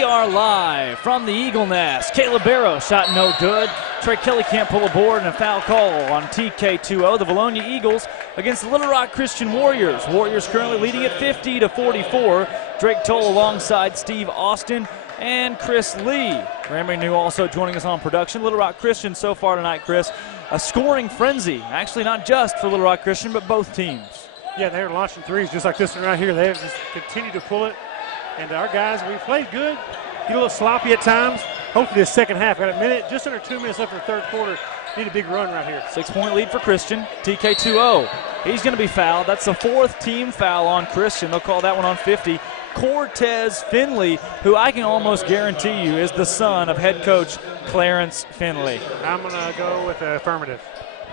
We are live from the Eagle Nest. Caleb Barrow shot no good. Trey Kelly can't pull a board and a foul call on TK2-0. The Vilonia Eagles against the Little Rock Christian Warriors. Warriors currently leading at 50-44. Drake Toll alongside Steve Austin and Chris Lee. Ramey New also joining us on production. Little Rock Christian so far tonight, Chris, a scoring frenzy. Actually not just for Little Rock Christian, but both teams. Yeah, they're launching threes just like this one right here. They have just continued to pull it. And our guys, we played good, get a little sloppy at times. Hopefully the second half, got a minute, just under 2 minutes left in the third quarter. Need a big run right here. 6-point lead for Christian. TK2-0. He's going to be fouled. That's the fourth team foul on Christian. They'll call that one on 50. Cortez Finley, who I can almost guarantee you is the son of head coach Clarence Finley. I'm going to go with the affirmative.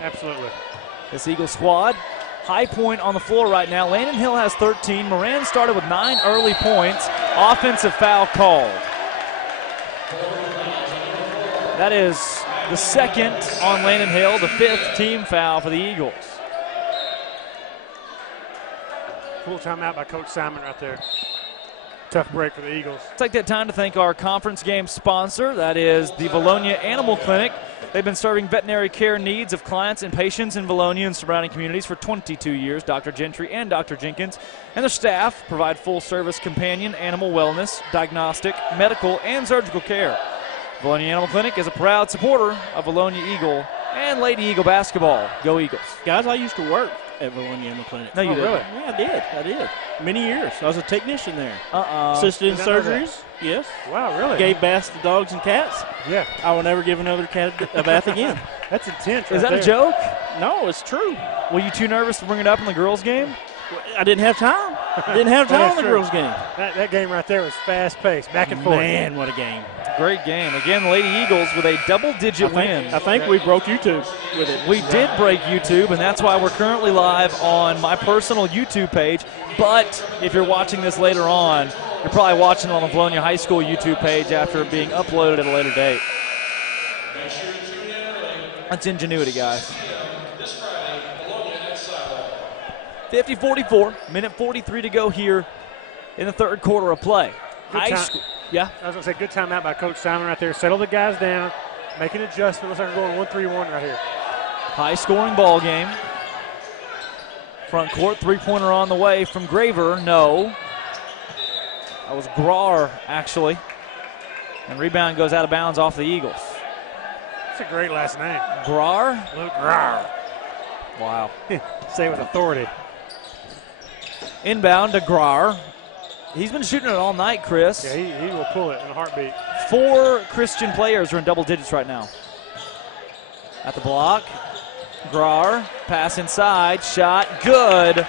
Absolutely. This Eagle squad, high point on the floor right now. Landon Hill has 13. Moran started with 9 early points. Offensive foul called. That is the second on Landon Hill, the 5th team foul for the Eagles. Full timeout by Coach Simon right there. Tough break for the Eagles. Take that time to thank our conference game sponsor. That is the Vilonia Animal Clinic. They've been serving veterinary care needs of clients and patients in Vilonia and surrounding communities for 22 years. Dr. Gentry and Dr. Jenkins and their staff provide full-service companion animal wellness, diagnostic, medical, and surgical care. Vilonia Animal Clinic is a proud supporter of Vilonia Eagle and Lady Eagle basketball. Go Eagles. Guys, I used to work at Vilonia Animal Clinic. No, you didn't. Really? Yeah, I did. Many years. I was a technician there. Assisted in Did I know that? surgeries. Yes. Wow, really? Gave baths to dogs and cats. Yeah. I will never give another cat a bath again. That's intense right Is that there. a joke? No, it's true. Were you too nervous to bring it up in the girls' game? I didn't have time. Didn't have time That's in the true. girls' game. That game right there was fast-paced, back and forth. Man, what a game. Great game. Again, Lady Eagles with a double-digit win. I think we broke YouTube with it. We did break YouTube, and that's why we're currently live on my personal YouTube page. But if you're watching this later on, you're probably watching it on the Vilonia High School YouTube page after it being uploaded at a later date. That's ingenuity, guys. 50-44, minute 43 to go here in the third quarter of play. Good time. Yeah. I was going to say, good timeout by Coach Simon right there. Settle the guys down, make an adjustment. Looks like we're going 1-3-1 right here. High-scoring ball game. Front court, three-pointer on the way from Graver. No. That was Grar, actually. And rebound goes out of bounds off the Eagles. That's a great last name. Grar? Luke Grar. Wow. Say it with authority. Inbound to Grar. He's been shooting it all night, Chris. Yeah, he will pull it in a heartbeat. 4 Christian players are in double digits right now. At the block, Grar, pass inside, shot, good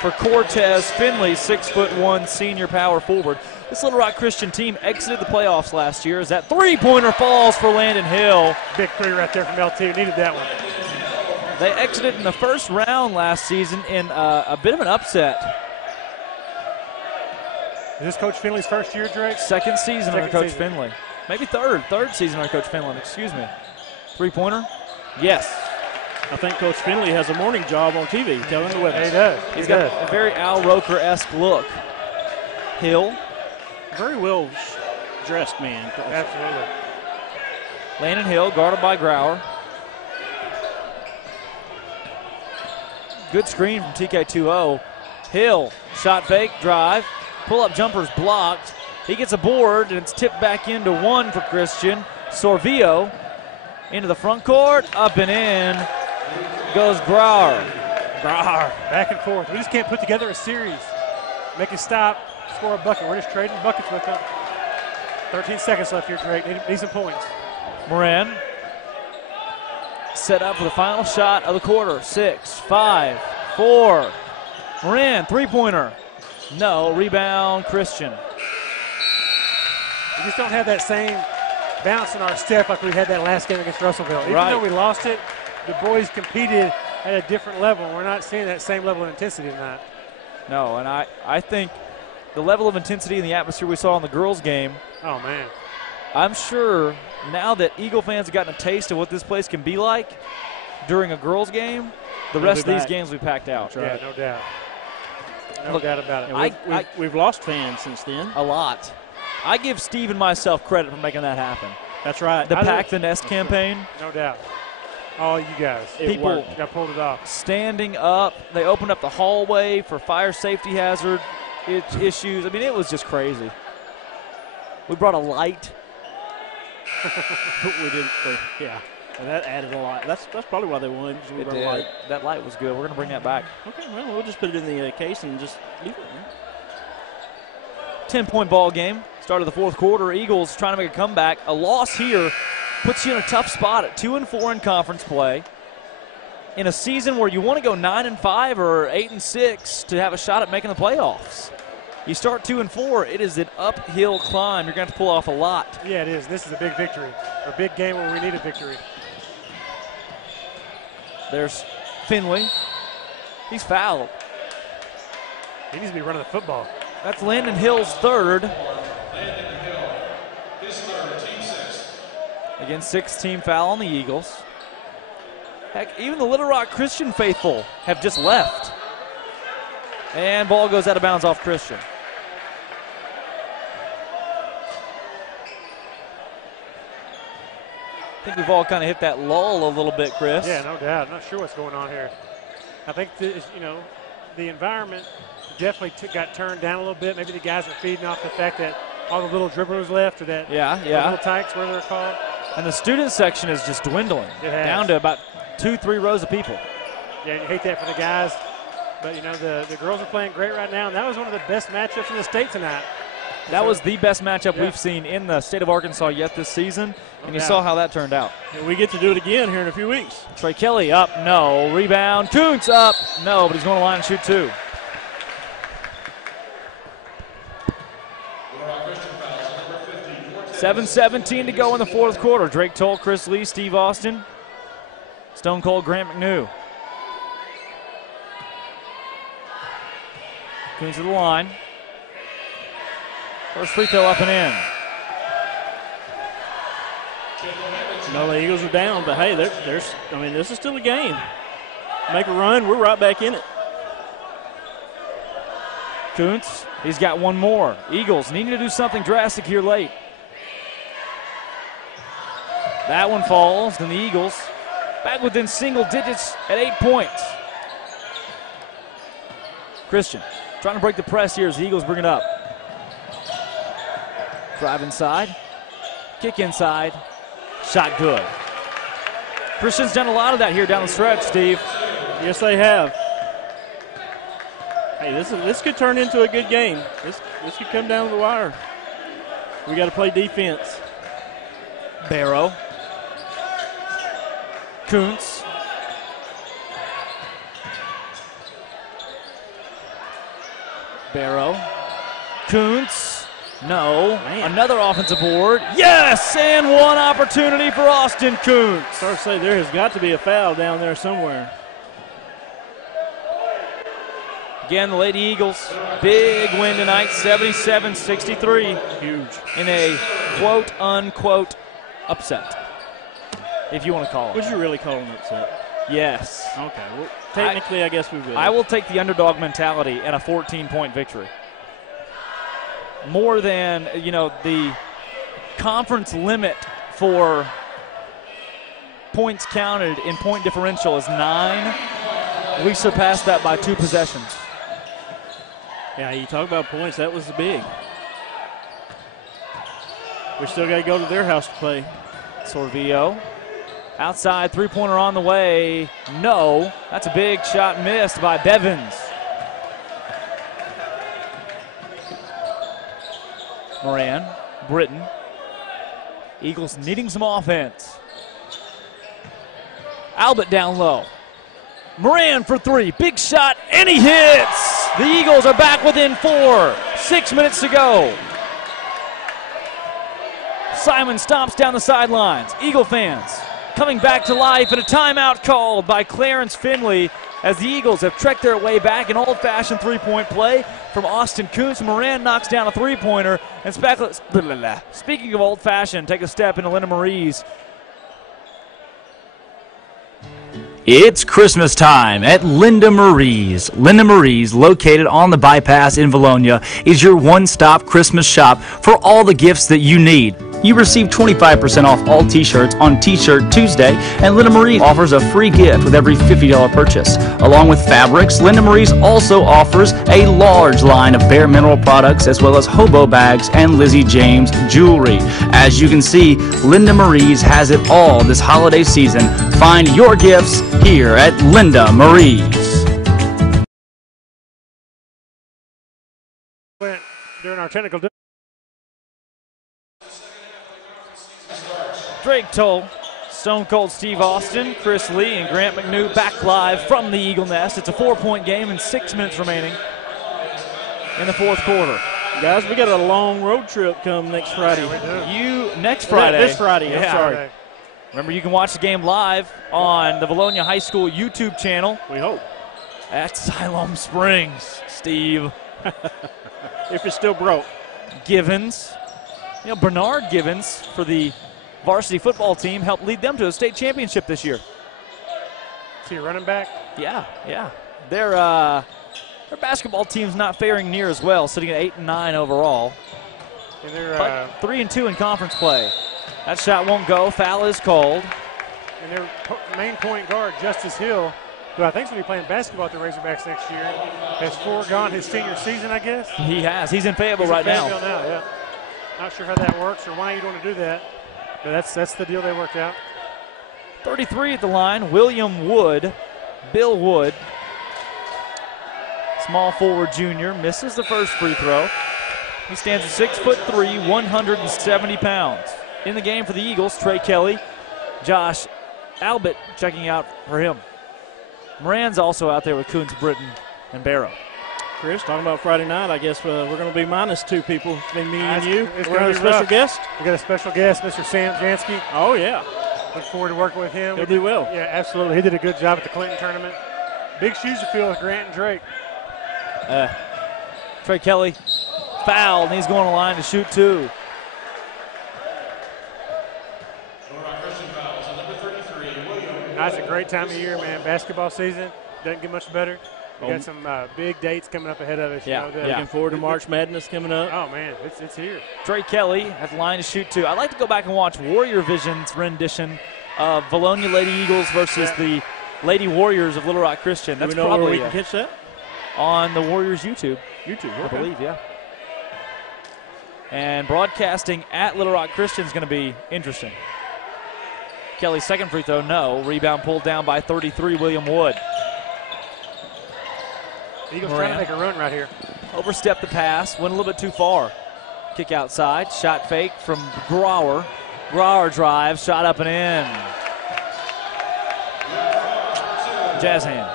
for Cortez Finley, 6'1" senior power forward. This Little Rock Christian team exited the playoffs last year as that three-pointer falls for Landon Hill. Big three right there from LT. Needed that one. They exited in the first round last season in a bit of an upset. Is this Coach Finley's first year, Drake? Second season under Second Coach season. Finley. Maybe third season under Coach Finley, excuse me. Three-pointer? Yes. I think Coach Finley has a morning job on TV telling the weather. Yeah, he does. He's got a very Al Roker-esque look. Hill. Very well dressed man. Absolutely. Landon Hill, guarded by Grauer. Good screen from TK2-0. Hill, shot fake, drive. Pull-up jumper's blocked. He gets a board, and it's tipped back into one for Christian. Sorvio into the front court, up and in goes Grauer. Grar. Back and forth. We just can't put together a series. Make a stop, score a bucket. We're just trading buckets with them. 13 seconds left here, Drake. Need some points. Moran set up for the final shot of the quarter. 6, 5, 4. Moran, three-pointer. No, rebound, Christian. We just don't have that same bounce in our step like we had that last game against Russellville. Even Right. though we lost it, the boys competed at a different level. We're not seeing that same level of intensity tonight. No, and I think the level of intensity and the atmosphere we saw in the girls' game, Oh, man. I'm sure now that Eagle fans have gotten a taste of what this place can be like during a girls' game, the They'll rest of be these back. games will be packed out. Yeah, no doubt. No Look, doubt about it. And we've lost fans since then. A lot. I give Steve and myself credit for making that happen. That's right. The Pack the Nest campaign. No doubt. All you guys. People got pulled it off. Standing up. They opened up the hallway for fire safety hazard issues. I mean, it was just crazy. We brought a light. We did. Yeah. And that added a lot. That's probably why they won. It did. Light. That light was good. We're going to bring that back. Okay, well, we'll just put it in the case and just leave it. 10-point ball game. Start of the fourth quarter. Eagles trying to make a comeback. A loss here puts you in a tough spot at 2-4 in conference play. In a season where you want to go 9-5 or 8-6 to have a shot at making the playoffs. You start 2-4, it is an uphill climb. You're going to have to pull off a lot. Yeah, it is. This is a big victory. A big game where we need a victory. There's Finley. He's fouled. He needs to be running the football. That's Landon Hill's third. Again, 6th-team foul on the Eagles. Heck, even the Little Rock Christian faithful have just left. And ball goes out of bounds off Christian. I think we've all kind of hit that lull a little bit, Chris. Yeah, no doubt. Not sure what's going on here. I think, the environment definitely got turned down a little bit. Maybe the guys are feeding off the fact that all the little dribblers left, or that little tykes, whatever they're called. And the student section is just dwindling down to about 2-3 rows of people. Yeah, you hate that for the guys. But, the girls are playing great right now, and that was one of the best matchups in the state tonight. That was the best matchup we've seen in the state of Arkansas yet this season, and you saw how that turned out. And we get to do it again here in a few weeks. Trey Kelly up, no. Rebound, Kuntz up, no, but he's going to line and shoot 2. $7:17 to go in the fourth quarter. Drake Toll, Chris Lee, Steve Austin, Stone Cold, Grant McNew. Kuntz to the line. First free throw up and in. No, the Eagles are down, but hey, this is still a game. Make a run, we're right back in it. Kuntz, he's got one more. Eagles needing to do something drastic here late. That one falls, and the Eagles back within single digits at 8 points. Christian trying to break the press here as the Eagles bring it up. Drive inside, kick inside, shot good. Christian's done a lot of that here down the stretch, Steve. Yes, they have. Hey, this could turn into a good game. This could come down to the wire. We got to play defense. Barrow. Kuntz. Barrow. Kuntz. No. Man. Another offensive board. Yes! And one opportunity for Austin Kuntz. Start to say there has got to be a foul down there somewhere. Again, the Lady Eagles, big win tonight, 77-63. Huge. In a quote-unquote upset, if you want to call it. Would you really call an upset? Yes. Okay. Well, technically, I guess we would. I will take the underdog mentality and a 14-point victory. More than, the conference limit for points counted in point differential is 9. We surpassed that by 2 possessions. Yeah, you talk about points, that was big. We still got to go to their house to play. Sorvillo. Outside, three-pointer on the way. No. That's a big shot missed by Bevins. Moran, Britton. Eagles needing some offense. Albert down low. Moran for 3. Big shot, and he hits. The Eagles are back within 4. 6 minutes to go. Simon stomps down the sidelines. Eagle fans coming back to life, and a timeout called by Clarence Finley as the Eagles have trekked their way back. An old-fashioned three-point play from Austin Kuntz. Moran knocks down a three-pointer. And speaking of old-fashioned, take a step into Linda Marie's It's Christmas time at Linda Marie's. Linda Marie's, located on the bypass in Vilonia, is your one-stop Christmas shop for all the gifts that you need. You receive 25% off all t-shirts on T-Shirt Tuesday, and Linda Marie's offers a free gift with every $50 purchase. Along with fabrics, Linda Marie's also offers a large line of bare mineral products as well as hobo bags and Lizzie James jewelry. As you can see, Linda Marie's has it all this holiday season. Find your gifts here at Linda Marie's. During our technical Drake Toll, Stone Cold Steve Austin, Chris Lee, and Grant McNew back live from the Eagle Nest. It's a 4-point game and 6 minutes remaining in the fourth quarter. Guys, we got a long road trip come next Friday. Next Friday. This Friday, I'm sorry. Remember, you can watch the game live on the Vilonia High School YouTube channel. We hope. At Siloam Springs, Steve. If it's still broke. Givens. Bernard Givens for the varsity football team helped lead them to a state championship this year. Is he a running back? Yeah. Their basketball team's not faring near as well, sitting at 8-9 overall. And they're but 3-2 in conference play. That shot won't go. Foul is called. And their main point guard, Justice Hill, who I think is going to be playing basketball at the Razorbacks next year, has foregone his senior season, I guess. He has. He's in Fayetteville right now. Yeah. Not sure how that works or why you'd want to do that. But that's the deal they worked out. 33 at the line, William Wood, Bill Wood. Small forward junior, misses the first free throw. He stands at 6'3", 170 pounds. In the game for the Eagles, Trey Kelly, Josh Albert checking out for him. Moran's also out there with Coons, Britton, and Barrow. Chris, talking about Friday night, I guess we're going to be minus 2 people. It's me and you. It's We're going to have a special guest. We got a special guest, Mr. Sam Jansky. Oh, yeah. Look forward to working with him. He'll do well. Yeah, absolutely. He did a good job at the Clinton tournament. Big shoes to fill with Grant and Drake. Trey Kelly fouled, and he's going to the line to shoot 2. That's a great time of year, man. Basketball season doesn't get much better. We got some big dates coming up ahead of us. Looking forward to March Madness coming up. Oh, man, it's here. Trey Kelly at the line to shoot 2. I'd like to go back and watch Warrior Vision's rendition of Vilonia Lady Eagles versus the Lady Warriors of Little Rock Christian. That's Do we know probably where we can catch that? On the Warriors YouTube. Okay. I believe, yeah. And broadcasting at Little Rock Christian is going to be interesting. Kelly's second free throw, no. Rebound pulled down by 33, William Wood. Eagles trying to make a run right here. Overstepped the pass, went a little bit too far. Kick outside, shot fake from Grauer. Grauer drives, shot up and in. Jazz hand.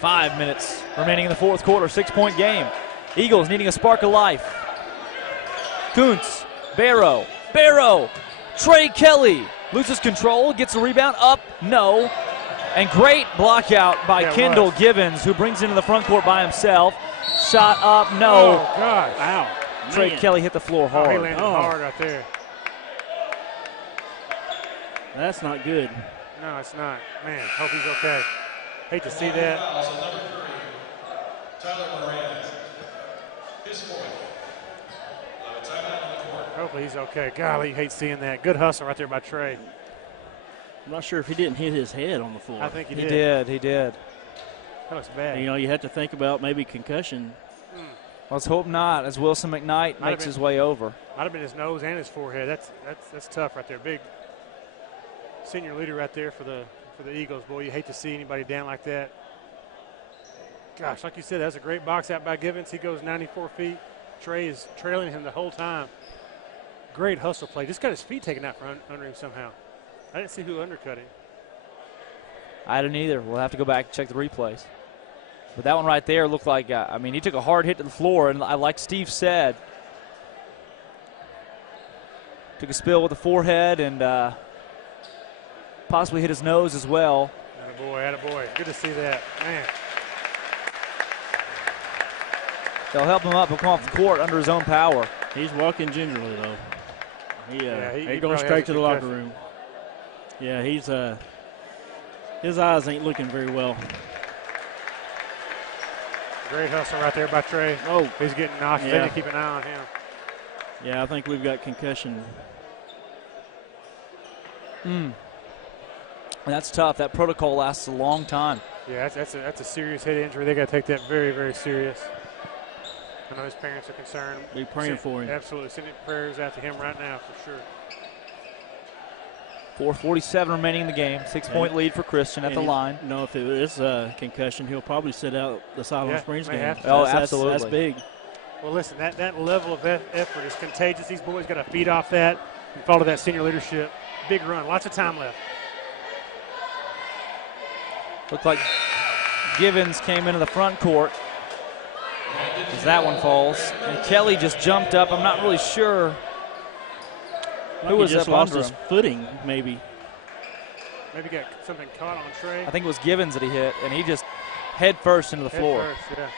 5 minutes remaining in the fourth quarter, 6-point game. Eagles needing a spark of life. Kuntz, Barrow, Trey Kelly loses control, gets a rebound, up, no. And great block out by Kendall Givens, who brings it into the front court by himself. Shot up, no. Oh, gosh. Ow. Trey Kelly hit the floor hard. He landed hard right there. That's not good. No, it's not. Man, hope he's okay. Hate to see that. Hopefully he's okay. Golly, hate seeing that. Good hustle right there by Trey. I'm not sure if he didn't hit his head on the floor. I think he did. He did. That was bad. And, you have to think about maybe concussion. Let's hope not, as Wilson McKnight makes his way over. Might have been his nose and his forehead. That's tough right there. Big senior leader right there for the Eagles. Boy, you hate to see anybody down like that. Gosh, like you said, that's a great box out by Givens. He goes 94 feet. Trey is trailing him the whole time. Great hustle play. Just got his feet taken out from under him somehow. I didn't see who undercut him. I didn't either. We'll have to go back and check the replays. But that one right there looked like, he took a hard hit to the floor, and like Steve said, took a spill with the forehead and possibly hit his nose as well. Attaboy. Good to see that. Man. They'll help him up and come off the court under his own power. He's walking gingerly, though. He's going probably straight to the locker room. Yeah, he's his eyes ain't looking very well. Great hustle right there by Trey. Oh, he's getting knocked. yeah. They keep an eye on him. Yeah, I think we've got concussion. That's tough. That protocol lasts a long time. Yeah, that's a serious head injury. They got to take that very, very serious. I know his parents are concerned. Be praying for him. Absolutely. Sending prayers out to him right now for sure. 4:47 remaining in the game. 6-point lead for Christian at the line. No, if it is a concussion, he'll probably sit out the Siloam Springs game. Absolutely. That's big. Well, listen, that level of effort is contagious. These boys got to feed off that and follow that senior leadership. Big run. Lots of time left. Looked like Givens came into the front court as that one falls. And Kelly just jumped up. I'm not really sure who was just up lost under his him. footing, maybe. Maybe got something caught on Trey. I think it was Givens that he hit, and he just head first into the floor. Head first, yeah.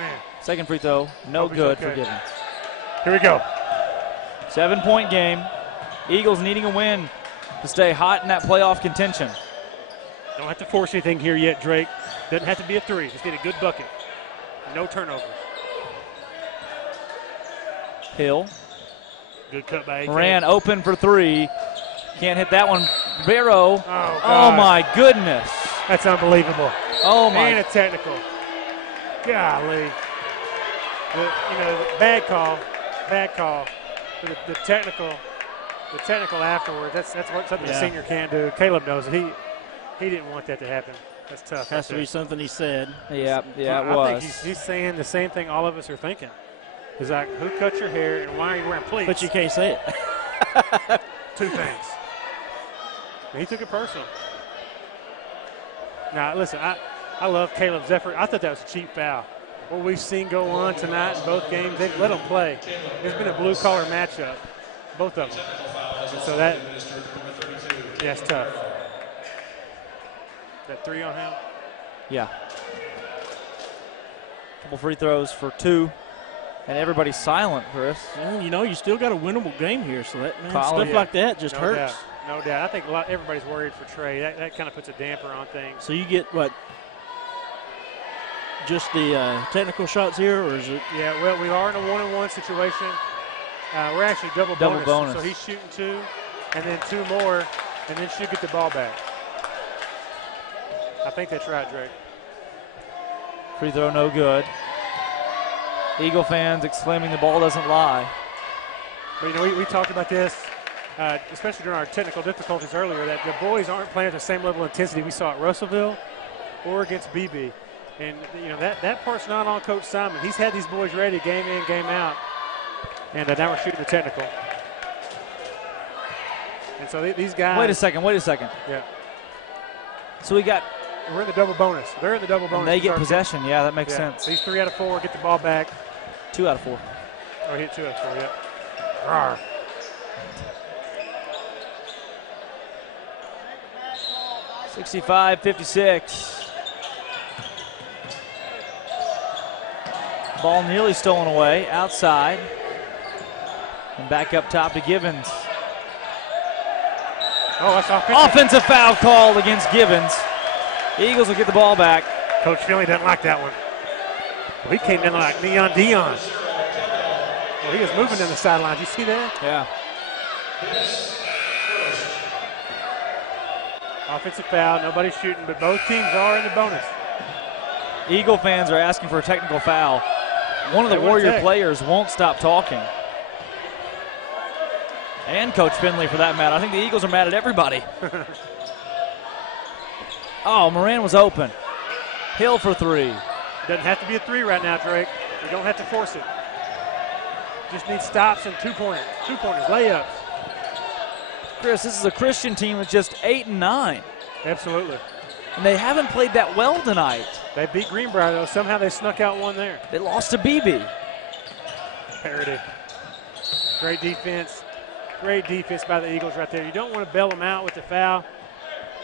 Man. Second free throw, no good for Givens. Here we go. 7-point game. Eagles needing a win to stay hot in that playoff contention. Don't have to force anything here yet, Drake. Doesn't have to be a three. Just need a good bucket. No turnovers. Hill. Good cut by AK. Moran open for three. Can't hit that one. Barrow. Oh, my goodness. That's unbelievable. Oh, my. And a technical. Golly. Bad call. But the technical afterwards, that's something the senior can't do. Caleb knows it. He didn't want that to happen. That's tough. Has to be something he said. Yeah, it I was. think he's saying the same thing all of us are thinking. He's like, who cut your hair and why are you wearing pleats? But you can't say it. Two things. And he took it personal. Now, listen, I love Caleb's effort. I thought that was a cheap foul. What we've seen go on tonight in both games, they let them play. It's been a blue-collar matchup, both of them. And so it's tough. That three on him? Yeah. Couple free throws for two. And everybody's silent, Chris. Well, you still got a winnable game here, so stuff like that just hurts. No doubt. I think everybody's worried for Trey. That kind of puts a damper on things. So you get what? Just the technical shots here, or is it? Yeah, well, we are in a one-on-one situation. We're actually double bonus. So he's shooting two, and then two more, and then should get the ball back. I think that's right, Drake. Free throw no good. Eagle fans exclaiming the ball doesn't lie. But, we talked about this, especially during our technical difficulties earlier, that the boys aren't playing at the same level of intensity we saw at Russellville or against BB. And, that part's not on Coach Simon. He's had these boys ready game in, game out. And now we're shooting the technical. And so these guys. Wait a second. Yeah. So we're in the double bonus. They're in the double bonus. And they get possession. Yeah, that makes sense. So he's 3 out of 4, get the ball back. 2 out of 4. Oh, he hit 2 out of 4, yeah. Rawr. $65-56. Ball nearly stolen away outside. And back up top to Givens. Oh, that's offensive. Offensive foul called against Givens. The Eagles will get the ball back. Coach Finley doesn't like that one. Well, he came in like Neon Dion. Well, he was moving down the sidelines. You see that? Yeah. Offensive foul. Nobody's shooting, but both teams are in the bonus. Eagle fans are asking for a technical foul. One of the Warrior players won't stop talking. And Coach Finley, for that matter. I think the Eagles are mad at everybody. Oh, Moran was open. Hill for three. Doesn't have to be a three right now, Drake. We don't have to force it. Just need stops and two-pointers, layups. Chris, this is a Christian team with just 8 and 9. Absolutely. And they haven't played that well tonight. They beat Greenbrier, though. Somehow they snuck out one there. They lost to BB. Parity. Great defense. Great defense by the Eagles right there. You don't want to bail them out with the foul.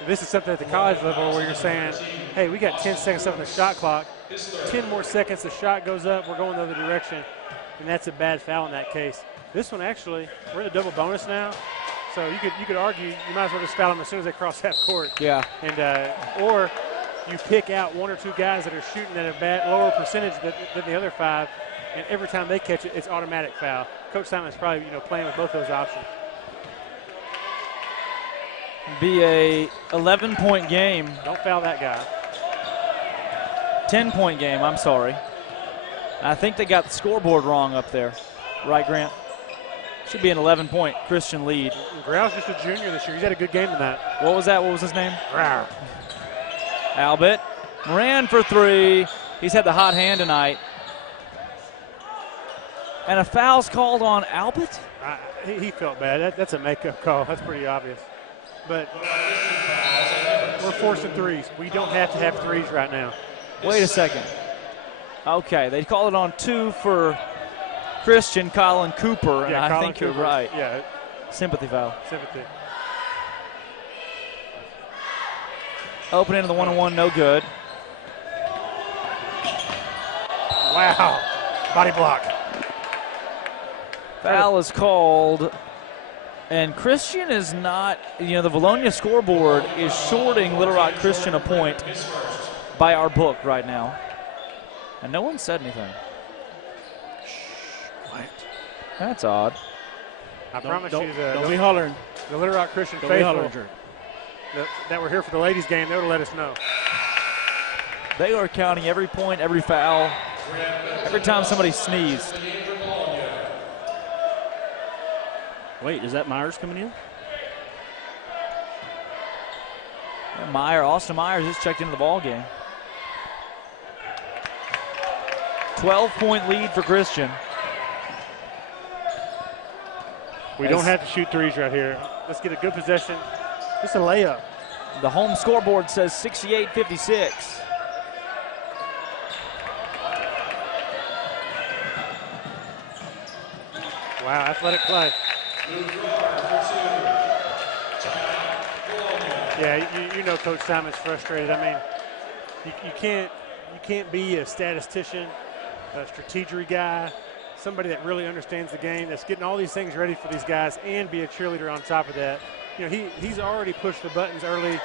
This is something at the college level where you're saying, hey, we got 10 seconds left on the shot clock. 10 more seconds, the shot goes up, we're going the other direction. And that's a bad foul in that case. This one actually, we're in a double bonus now. So you could argue you might as well just foul them as soon as they cross half court. Yeah. And or you pick out one or two guys that are shooting at a lower percentage than the other 5, and every time they catch it, it's automatic foul. Coach Simon's probably playing with both those options. Be a 11-point game. Don't foul that guy. 10-point game, I'm sorry. I think they got the scoreboard wrong up there. Right, Grant? Should be an 11-point Christian lead. Grau's just a junior this year. He's had a good game in that. What was that? What was his name? Grau. Albert. Moran for 3. He's had the hot hand tonight. And a foul's called on Albert? He felt bad. That's a makeup call. That's pretty obvious. But we're forcing threes. We don't have to have threes right now. Wait a second. Okay, they called it on 2 for Christian, Colin Cooper, and I Colin think Cooper, you're right. Yeah. Sympathy foul. Sympathy. Open into the 1-on-1, no good. Wow. Body block. Foul is called, and Christian is not, the Vilonia scoreboard is shorting Little Rock Christian a point by our book right now. And no one said anything. Quiet. That's odd. I promise you don't be hollering. The Little Rock Christian don't faithful that we're here for the ladies' game, they would let us know. They are counting every point, every foul, every time somebody sneezed. Wait, is that Myers coming in? And Austin Myers just checked into the ball game. 12-point lead for Christian. We don't have to shoot threes right here. Let's get a good possession. Just a layup. The home scoreboard says 68-56. Wow, athletic play. Yeah, you know Coach Simon's frustrated. I mean, you can't be a statistician, a strategy guy, somebody that really understands the game, that's getting all these things ready for these guys, and be a cheerleader on top of that. He's already pushed the buttons early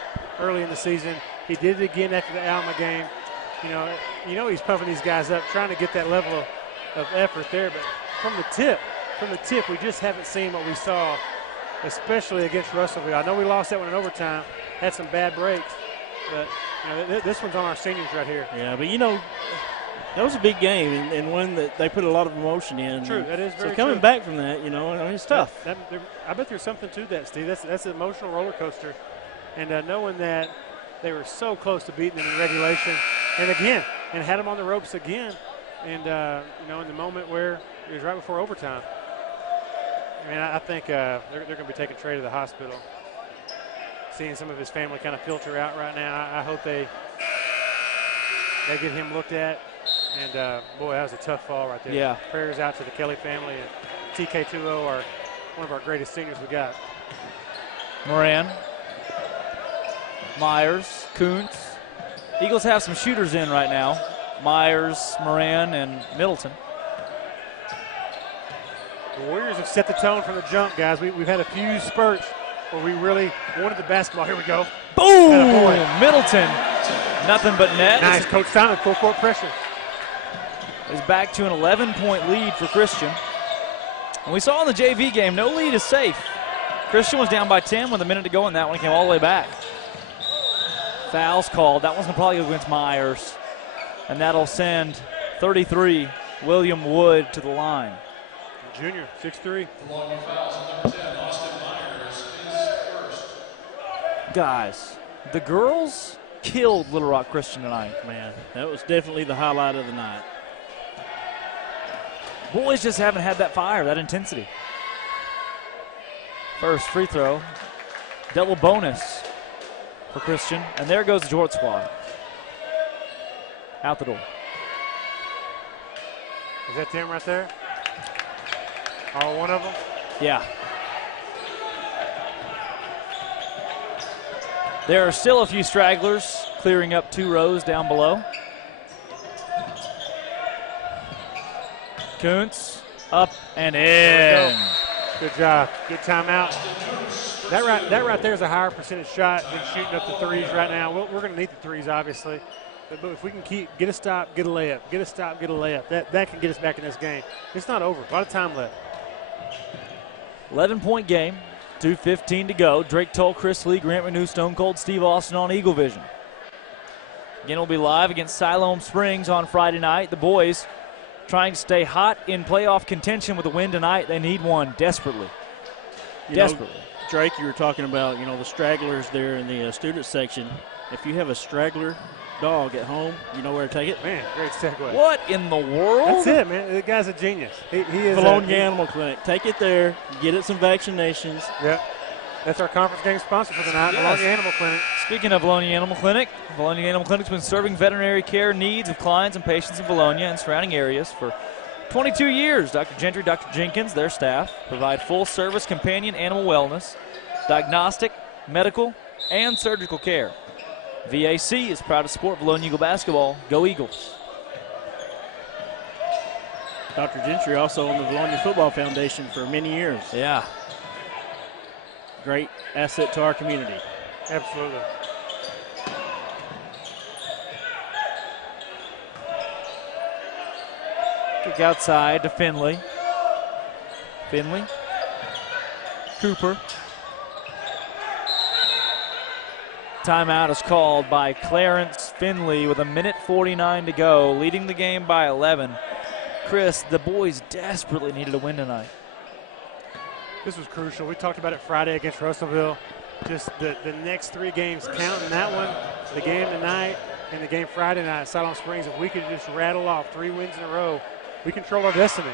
in the season. He did it again after the Alma game. He's pumping these guys up, trying to get that level of effort there. But from the tip, we just haven't seen what we saw, especially against Russellville. I know we lost that one in overtime, had some bad breaks, but this one's on our seniors right here. Yeah, but that was a big game and one that they put a lot of emotion in. True, that is very true. So coming back from that, it's tough. I bet there's something to that, Steve. That's an emotional roller coaster. And knowing that they were so close to beating them in regulation, and had them on the ropes again, and in the moment where it was right before overtime. I mean, I think they're going to be taking Trey to the hospital. Seeing some of his family kind of filter out right now. I hope they get him looked at. And, boy, that was a tough fall right there. Yeah. Prayers out to the Kelly family. And TK20 are one of our greatest seniors we got. Moran. Myers. Kuntz. Eagles have some shooters in right now. Myers, Moran, and Middleton. The Warriors have set the tone from the jump, guys. We've had a few spurts where we really wanted the basketball. Here we go. Boom! Middleton. Nothing but net. Nice. Coach Simon, full court pressure. Is back to an 11-point lead for Christian. And we saw in the JV game, no lead is safe. Christian was down by 10 with a minute to go, and that one came all the way back. Foul's called. That one's going to probably go against Myers. And that'll send 33, William Wood, to the line. Junior, 6'3". Guys, the girls killed Little Rock Christian tonight. Man, that was definitely the highlight of the night. Boys just haven't had that fire, that intensity. First free throw, double bonus for Christian, and there goes the Jort squad. Out the door. Is that them right there? All one of them? Yeah. There are still a few stragglers clearing up 2 rows down below. Kuntz up and in. Good job. Good timeout. That right there is a higher percentage shot than shooting up the threes right now. We're going to need the threes, obviously. But if we can get a stop, get a layup, get a stop, get a layup, that can get us back in this game. It's not over. A lot of time left. 11-point game. 2:15 to go. Drake Toll, Chris Lee, Grant Renew, Stone Cold, Steve Austin on Eagle Vision. Again, we'll be live against Siloam Springs on Friday night. The boys trying to stay hot in playoff contention with a win tonight. They need one desperately. Desperately. Drake, you were talking about, the stragglers there in the student section. If you have a straggler dog at home, you know where to take it? Man, great segue. What in the world? That's it, man. The guy's a genius. He is Vilonia Animal Clinic. Take it there, get it some vaccinations. Yep. That's our conference game sponsor for the night, Yes. Vilonia Animal Clinic. Speaking of Vilonia Animal Clinic, Vilonia Animal Clinic's been serving veterinary care needs of clients and patients in Vilonia and surrounding areas for 22 years. Dr. Gentry, Dr. Jenkins, their staff provide full-service companion animal wellness, diagnostic, medical, and surgical care. VAC is proud to support Vilonia Eagle basketball. Go Eagles. Dr. Gentry also on the Vilonia Football Foundation for many years. Yeah. Great asset to our community. Absolutely. Kick outside to Finley. Finley. Cooper. Timeout is called by Clarence Finley with 1:49 to go, leading the game by 11. Chris, the boys desperately needed a win tonight. This was crucial. We talked about it Friday against Russellville. Just the next three games, counting that one, the game tonight, and the game Friday night at Siloam Springs. If we could just rattle off 3 wins in a row, we control our destiny.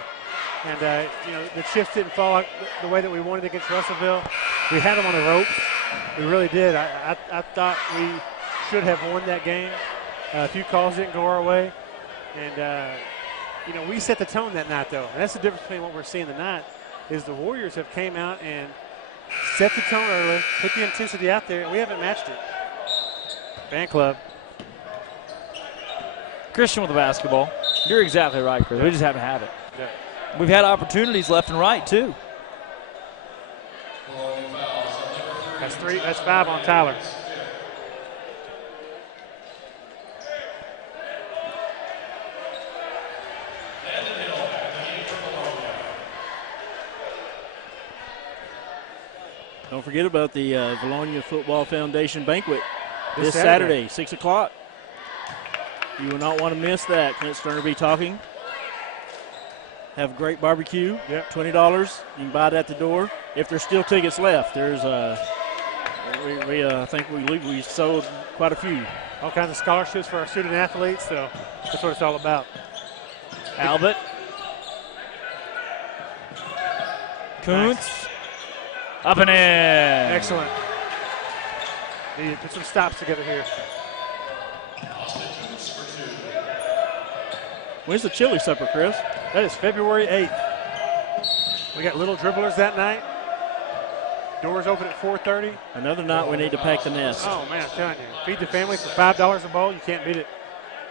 And, the chips didn't fall out the way that we wanted against Russellville. We had them on the ropes. We really did. I thought we should have won that game. A few calls didn't go our way. And, we set the tone that night, though. And that's the difference between what we're seeing tonight is the Warriors have came out and set the tone early, put the intensity out there, and we haven't matched it. Fan club. Christian with the basketball. You're exactly right, Chris. We just haven't had it. Yeah. We've had opportunities left and right, too. That's 3. That's 5 on Tyler. Don't forget about the Vilonia Football Foundation banquet this Saturday, 6 o'clock. You will not want to miss that. Clint Sterner will be talking. Have a great barbecue. Yep. $20. You can buy it at the door. If there's still tickets left, there's I think we sold quite a few. All kinds of scholarships for our student athletes, so that's what it's all about. Albert. Kuntz. Nice. Up and in. Excellent. Need to put some stops together here. When's the chili supper, Chris? That is February 8th. We got little dribblers that night. Doors open at 4:30. Another night we need to pack the nest. Oh, man, I'm telling you. Feed the family for $5 a bowl. You can't beat it.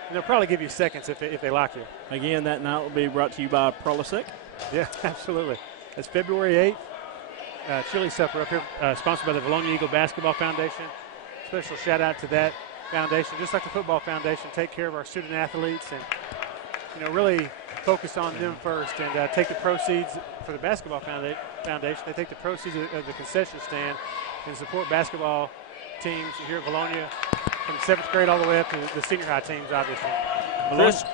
And they'll probably give you seconds if they like you. Again, that night will be brought to you by Prolisec. Yeah, absolutely. That's February 8th. Chili supper up here, sponsored by the Vilonia Eagle Basketball Foundation. Special shout out to that foundation. Just like the football foundation, take care of our student athletes and, really focus on them first and take the proceeds for the basketball foundation. They take the proceeds of the concession stand and support basketball teams here at Vilonia from 7th grade all the way up to the senior high teams, obviously. Chris?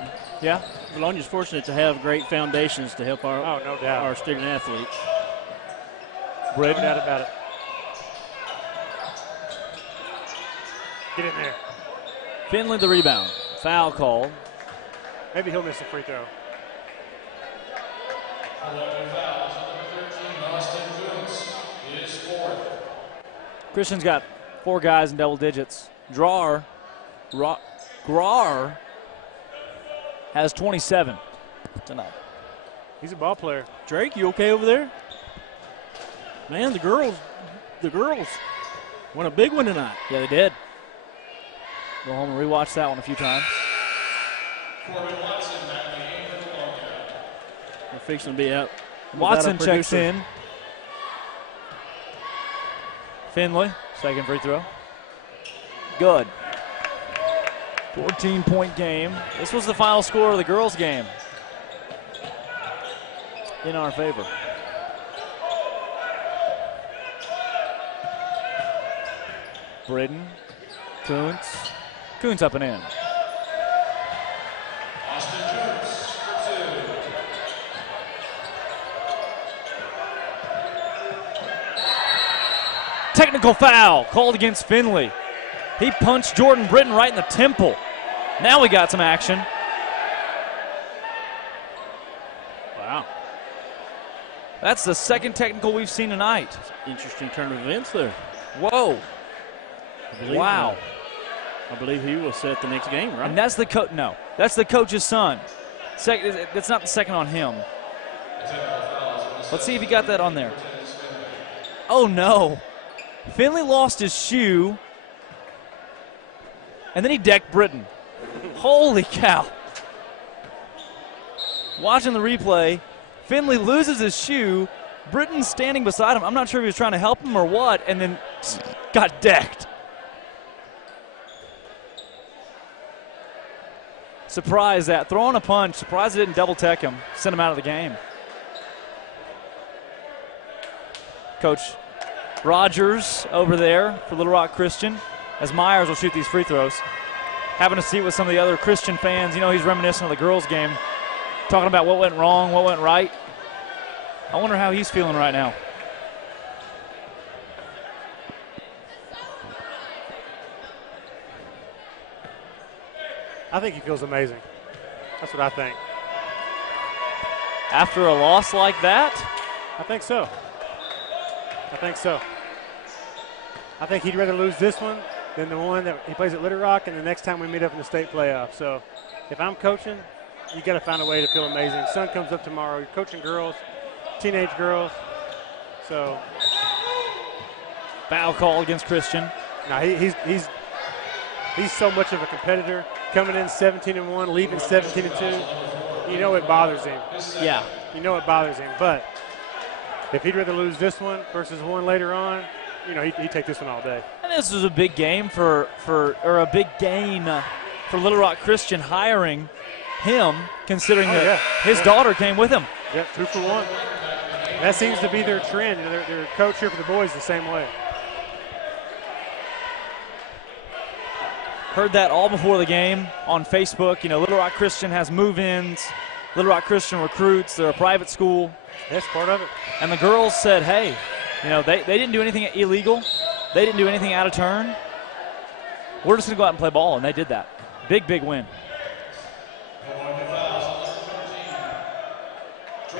Yeah. Vilonia's fortunate to have great foundations to help our no doubt. our student athletes. No doubt about it. Get in there. Finley the rebound. Foul call. Maybe he'll miss the free throw. Christian's got 4 guys in double digits. Grar has 27 tonight. He's a ball player. Drake, you okay over there? Man, the girls won a big one tonight. Yeah, they did. Go home and rewatch that one a few times. We're fixing to be out. Watson checks in. Finley, second free throw. Good. 14-point game. This was the final score of the girls' game. In our favor. Britton, Kuntz up and in. Technical foul called against Finley. He punched Jordan Britton right in the temple. Now we got some action. Wow. That's the second technical we've seen tonight. Interesting turn of events there. Whoa. Wow. I believe he will set the next game, right? And that's the coach. No, that's the coach's son. That's not the second on him. Let's see if he got that on there. Oh, no. Finley lost his shoe, and then he decked Britton. Holy cow. Watching the replay, Finley loses his shoe. Britton's standing beside him. I'm not sure if he was trying to help him or what, and then got decked. Surprised that. Throwing a punch. Surprised it didn't double tech him. Send him out of the game. Coach Rogers over there for Little Rock Christian as Myers will shoot these free throws. Having a seat with some of the other Christian fans. You know, he's reminiscent of the girls' game, talking about what went wrong, what went right. I wonder how he's feeling right now. I think he feels amazing. That's what I think. After a loss like that? I think so. I think so. I think he'd rather lose this one than the one that he plays at Little Rock and the next time we meet up in the state playoff. So if I'm coaching, you got to find a way to feel amazing. Sun comes up tomorrow. You're coaching girls, teenage girls. So foul call against Christian. No, he's so much of a competitor. Coming in 17-1, leaving 17-2. You know it bothers him. Yeah. You know it bothers him. But if he'd rather lose this one versus one later on, you know, he'd take this one all day. And this was a big game or a big gain for Little Rock Christian hiring him, considering that his daughter came with him. Yeah, 2 for 1. That seems to be their trend. You know, their coach here for the boys the same way. Heard that all before the game on Facebook. You know, Little Rock Christian has move-ins. Little Rock Christian recruits. They're a private school. That's part of it. And the girls said, hey, you know, they didn't do anything illegal. They didn't do anything out of turn. We're just going to go out and play ball, and they did that. Big, big win.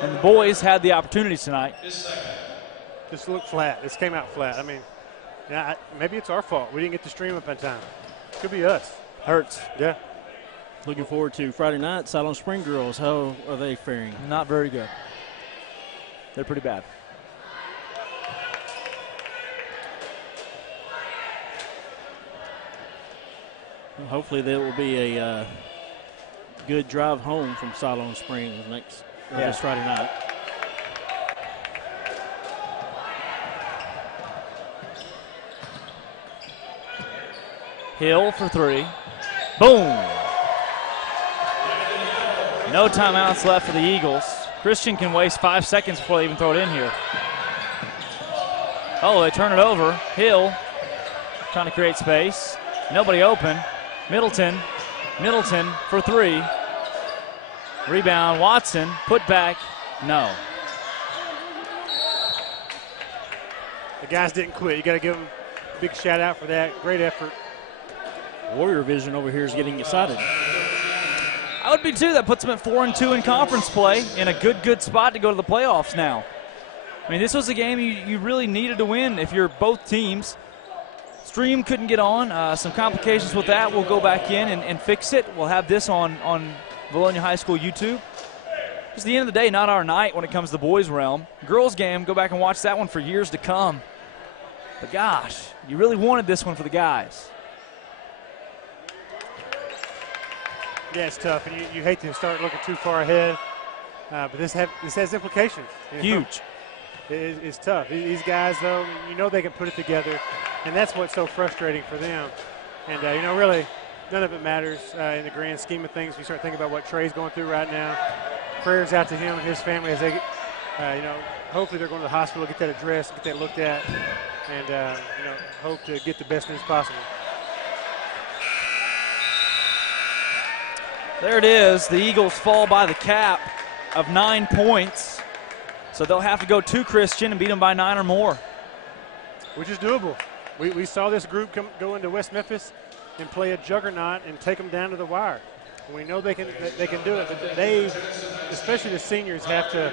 And the boys had the opportunities tonight. Just looked flat. This came out flat. I mean, yeah, maybe it's our fault. We didn't get the stream up in time. Could be us. Hurts. Yeah. Looking forward to Friday night. Siloam Spring girls. How are they faring? Not very good. They're pretty bad. Well, hopefully there will be a good drive home from Siloam Springs this Friday night. Hill for 3. Boom. No timeouts left for the Eagles. Christian can waste 5 seconds before they even throw it in here. Oh, they turn it over. Hill trying to create space. Nobody open. Middleton for 3. Rebound, Watson, put back, no. The guys didn't quit. You got to give them a big shout out for that. Great effort. Warrior Vision over here is getting excited. I would be too. That puts them at 4-2 in conference play, in a good spot to go to the playoffs now. I mean, this was a game you really needed to win if you're both teams. Stream couldn't get on. Some complications with that. We'll go back in and fix it. We'll have this on Vilonia High School YouTube. Just the end of the day, not our night when it comes to the boys' realm. Girls' game, go back and watch that one for years to come. But gosh, you really wanted this one for the guys. Yeah, it's tough, and you hate to start looking too far ahead, but this has implications. Huge. is tough. These guys, though, you know they can put it together, and that's what's so frustrating for them. And, you know, really, none of it matters in the grand scheme of things. We start thinking about what Trey's going through right now. Prayers out to him and his family as they, you know, hopefully they're going to the hospital, get that addressed, get that looked at, and, you know, hope to get the best news possible. There it is. The Eagles fall by the cap of 9 points. So they'll have to go to Christian and beat them by 9 or more. Which is doable. We saw this group go into West Memphis and play a juggernaut and take them down to the wire. We know they can do it, but they, especially the seniors, have to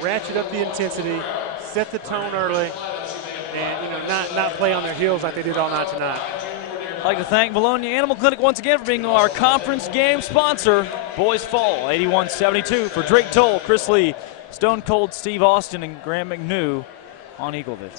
ratchet up the intensity, set the tone early, and, you know, not play on their heels like they did all night tonight. I'd like to thank Vilonia Animal Clinic once again for being our conference game sponsor. Boys fall 81-72 for Drake Toll, Chris Lee, Stone Cold Steve Austin, and Graham McNew on Eagle Vision.